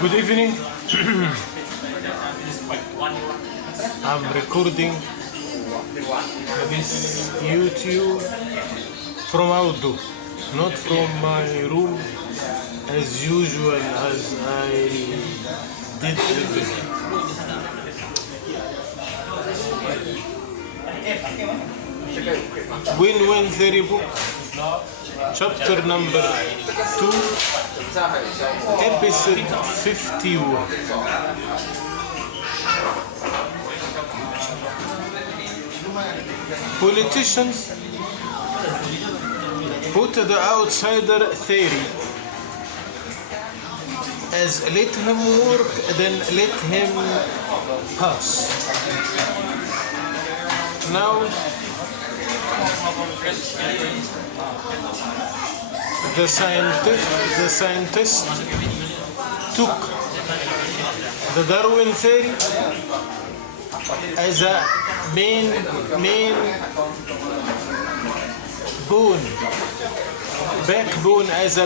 Good evening. I'm recording this YouTube from outdoor, not from my room as usual as I did before. Win-win theory book, chapter number 2, episode 51. Politicians put the outsider theory as let him work, then let him pass. Now, the scientist took the Darwin theory as a main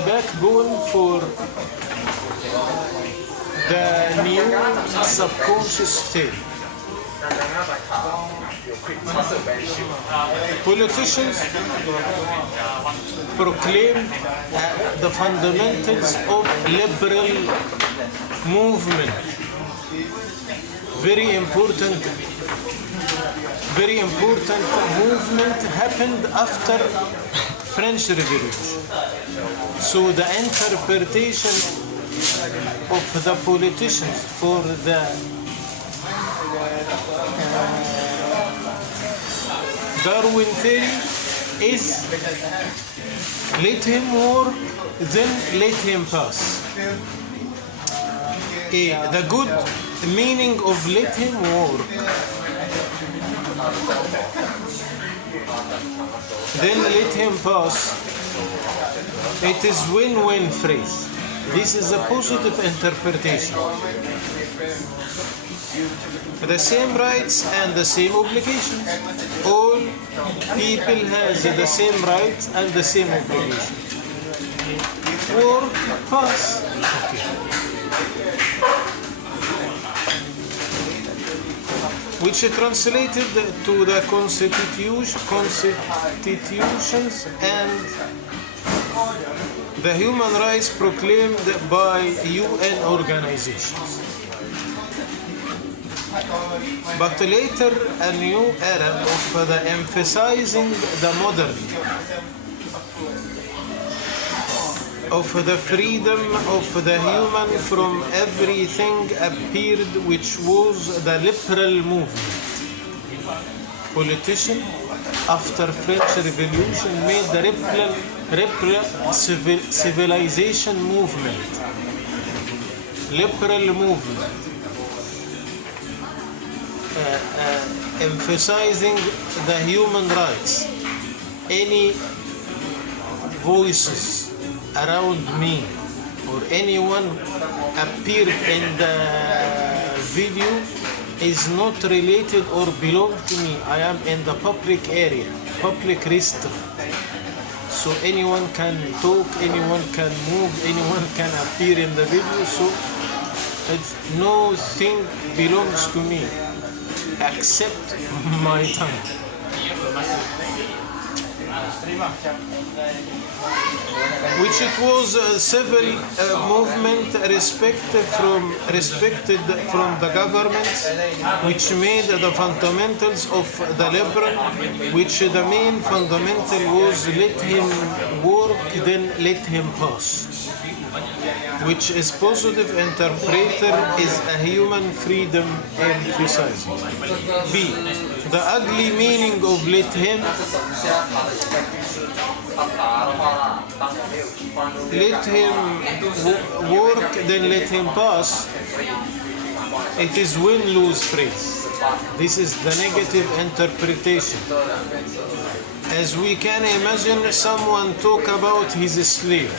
backbone for the new subconscious theory. Politicians proclaim the fundamentals of liberal movement. Very important movement happened after French Revolution. So the interpretation of the politicians for the Darwin theory is let him work, then let him pass. The good meaning of let him work, then let him pass, it is win-win phrase. This is a positive interpretation. The same rights and the same obligations. All people has the same rights and the same obligations. Work, pass. Okay. Which translated to the constitutions and the human rights proclaimed by UN organizations. But later, a new era of the emphasizing the modern, of the freedom of the human from everything appeared, which was the liberal movement. Politicians, after French Revolution, made the liberal civilization movement. Liberal movement. Emphasizing the human rights. Any voices around me or anyone appeared in the video is not related or belong to me. I am in the public area, public restaurant. So anyone can talk, anyone can move, anyone can appear in the video. So no thing belongs to me except my tongue. Which it was a civil movement respected from the government, which made the fundamentals of the liberal, which the main fundamental was let him work, then let him pass. Which is positive interpreter is a human freedom emphasizing. B. The ugly meaning of let him work, then let him pass. It is win-lose phrase. This is the negative interpretation. As we can imagine someone talk about his slave.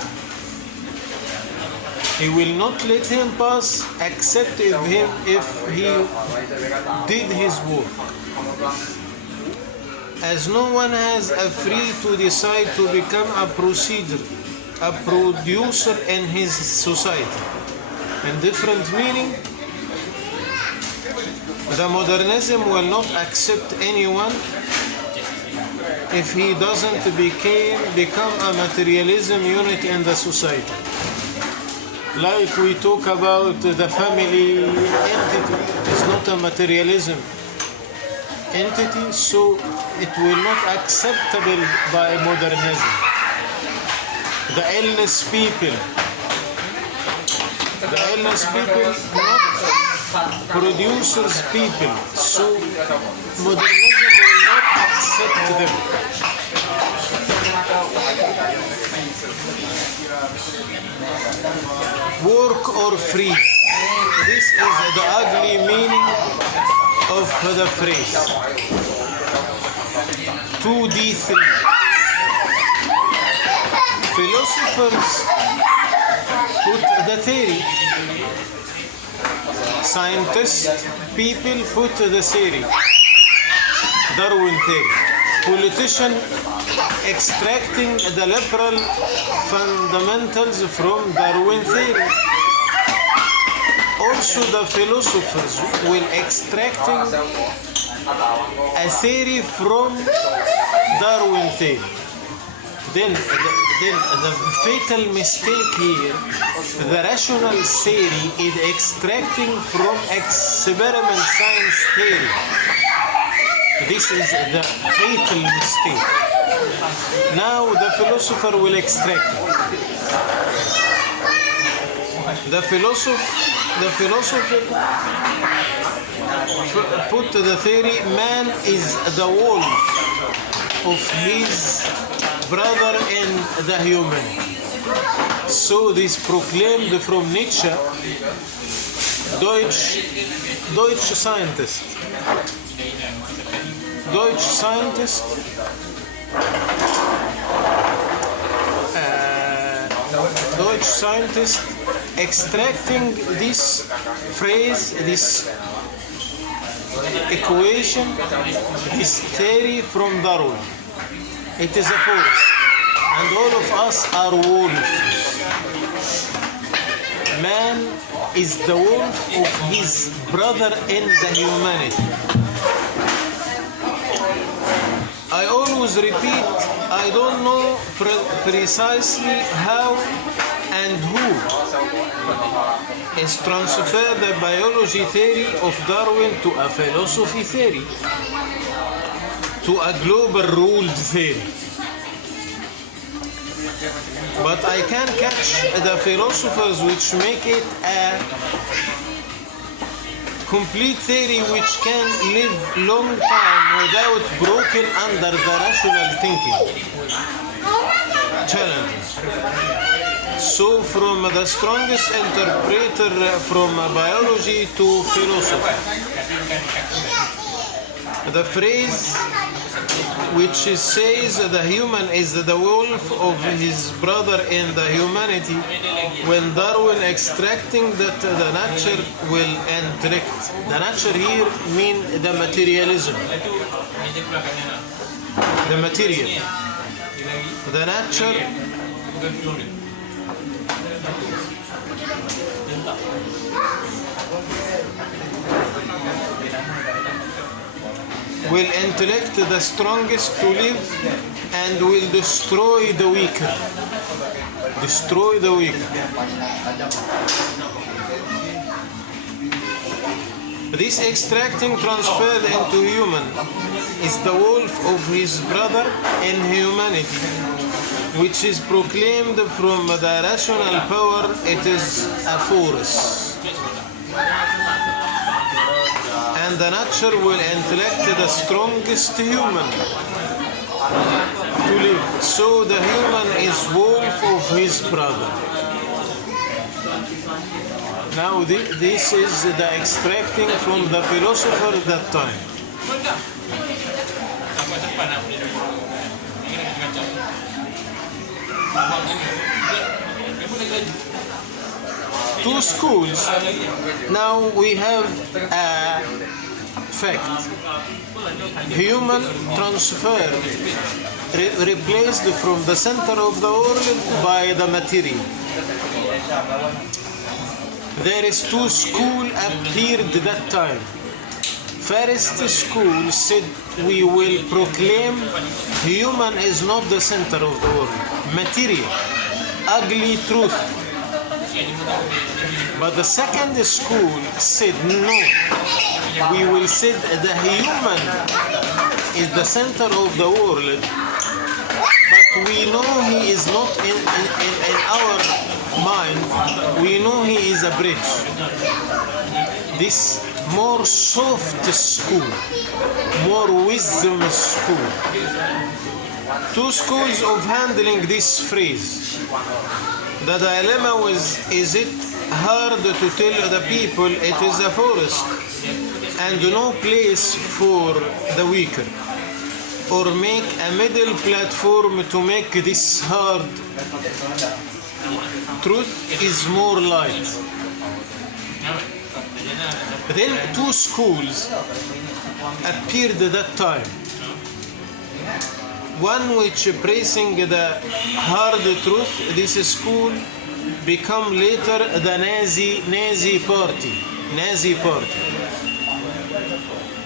He will not let him pass except if he did his work. As no one has a free to decide to become a producer in his society. in different meaning, the modernism will not accept anyone if he doesn't become a materialism unit in the society. Like we talk about the family entity is not a materialism entity, so it will not acceptable by modernism. The illness people not producers people, so modernism will not accept them. Work or free, this is the ugly meaning of the phrase. 2D3. Philosophers put the theory, scientists people put the theory, Darwin theory, politician extracting the liberal fundamentals from Darwin theory. Also the philosophers will extracting a theory from Darwin theory. Then the fatal mistake here, the rational theory is extracting from experiment science theory. This is the fatal mistake. Now the philosopher will extract it. The philosopher put the theory, man is the wolf of his brother in the human. So this proclaimed from Nietzsche, Deutsch scientist. Deutsch scientist extracting this phrase, this equation, this theory from Darwin. It is a force, and all of us are wolves. Man is the wolf of his brother in the humanity. I always repeat, I don't know precisely how and who is transferred the biology theory of Darwin to a philosophy theory, to a global ruled theory. But I can catch the philosophers which make it a complete theory which can live long time without broken under the rational thinking challenges. So from the strongest interpreter from biology to philosophy, the phrase which says the human is the wolf of his brother in the humanity, when Darwin extracting that the nature will intellect. The nature here mean the materialism, the material, the nature will intellect the strongest to live and will destroy the weaker. Destroy the weaker. This extracting transferred into human is the wolf of his brother in humanity, which is proclaimed from the rational power. It is a force. And the nature will intellect the strongest human to live. So the human is wolf of his brother. Now this is the extracting from the philosopher that time. Two schools. Now we have a fact. Human transfer replaced from the center of the world by the material. there is two schools appeared that time. First school said, we will proclaim human is not the center of the world, material, ugly truth. But the second school said, no, we will say the human is the center of the world, but we know he is not in our mind, we know he is a bridge. This more soft school, more wisdom school. Two schools of handling this phrase. The dilemma was, is it hard to tell the people it is a forest and no place for the weaker, or make a middle platform to make this hard? Truth is more light. Then two schools appeared at that time. One which praising the hard truth, this school become later the Nazi party.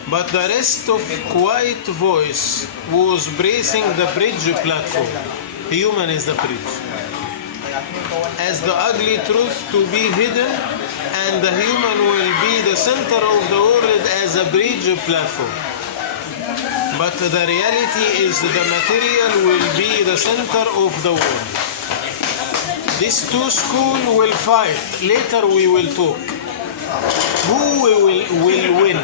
But the rest of quiet voice was praising the bridge platform. Human is the bridge, as the ugly truth to be hidden, and the human will be the center of the world as a bridge platform. But the reality is the material will be the center of the world. These two schools will fight. Later we will talk. Who will win?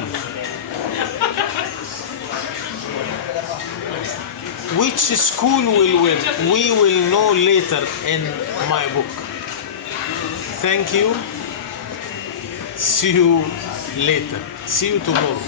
Which school will win? We will know later in my book. Thank you. See you later. See you tomorrow.